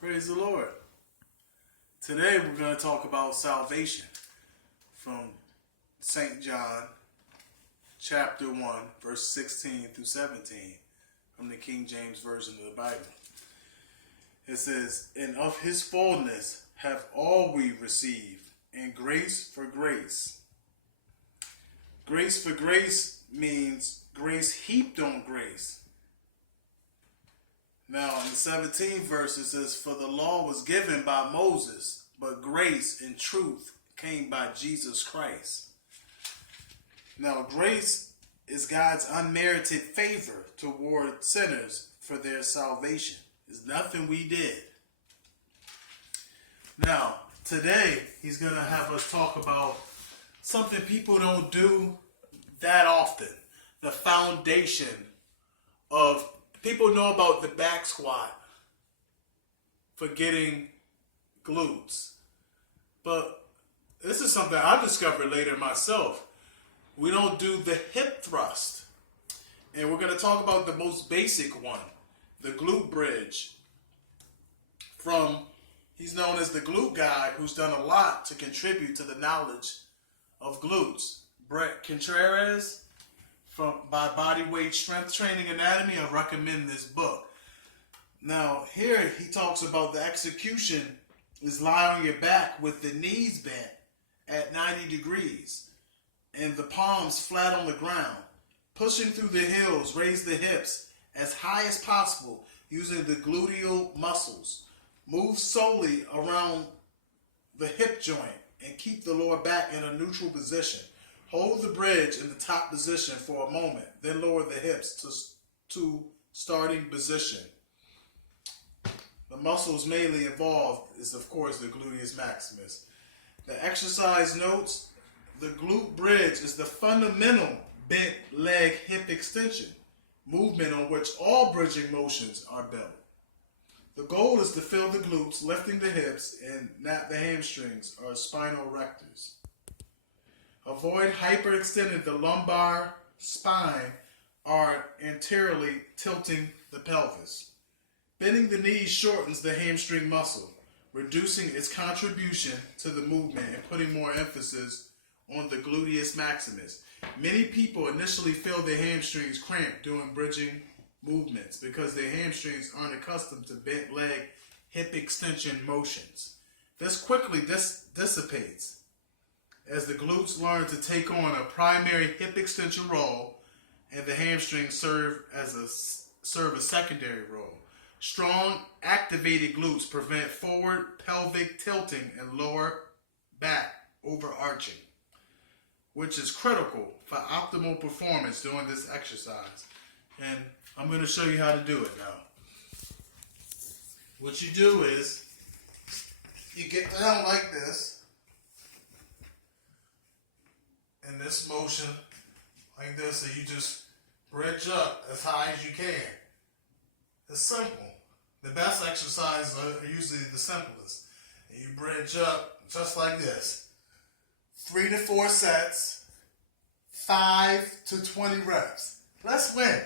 Praise the Lord. Today we're going to talk about salvation from St. John chapter 1 verse 16 through 17 from the King James Version of the Bible. It says, "And of his fullness have all we received, and grace for grace." Grace for grace means grace heaped on grace. Now, in the 17th verse, it says, "For the law was given by Moses, but grace and truth came by Jesus Christ." Now, grace is God's unmerited favor toward sinners for their salvation. It's nothing we did. Now, today, he's going to have us talk about something people don't do that often. The foundation of... People know about the back squat for getting glutes. But this is something I discovered later myself. We don't do the hip thrust. And we're going to talk about the most basic one, the glute bridge. He's known as the glute guy, who's done a lot to contribute to the knowledge of glutes. Brett Contreras, by Bodyweight Strength Training Anatomy. I recommend this book. Now, here he talks about the execution is lie on your back with the knees bent at 90 degrees and the palms flat on the ground. Pushing through the heels, raise the hips as high as possible using the gluteal muscles. Move solely around the hip joint and keep the lower back in a neutral position. Hold the bridge in the top position for a moment, then lower the hips to starting position. The muscles mainly involved is, of course, the gluteus maximus. The exercise notes: the glute bridge is the fundamental bent leg hip extension movement on which all bridging motions are built. The goal is to fill the glutes, lifting the hips, and not the hamstrings or spinal erectors. Avoid hyperextending the lumbar spine or anteriorly tilting the pelvis. Bending the knees shortens the hamstring muscle, reducing its contribution to the movement and putting more emphasis on the gluteus maximus. Many people initially feel their hamstrings cramp during bridging movements because their hamstrings aren't accustomed to bent leg hip extension motions. This quickly dissipates as the glutes learn to take on a primary hip extension role and the hamstrings serve a secondary role. Strong, activated glutes prevent forward pelvic tilting and lower back overarching, which is critical for optimal performance during this exercise. And I'm going to show you how to do it now. What you do is you get down like this, in this motion, like this, and you just bridge up as high as you can. It's simple. The best exercises are usually the simplest. And you bridge up just like this. 3 to 4 sets, 5 to 20 reps. Let's win.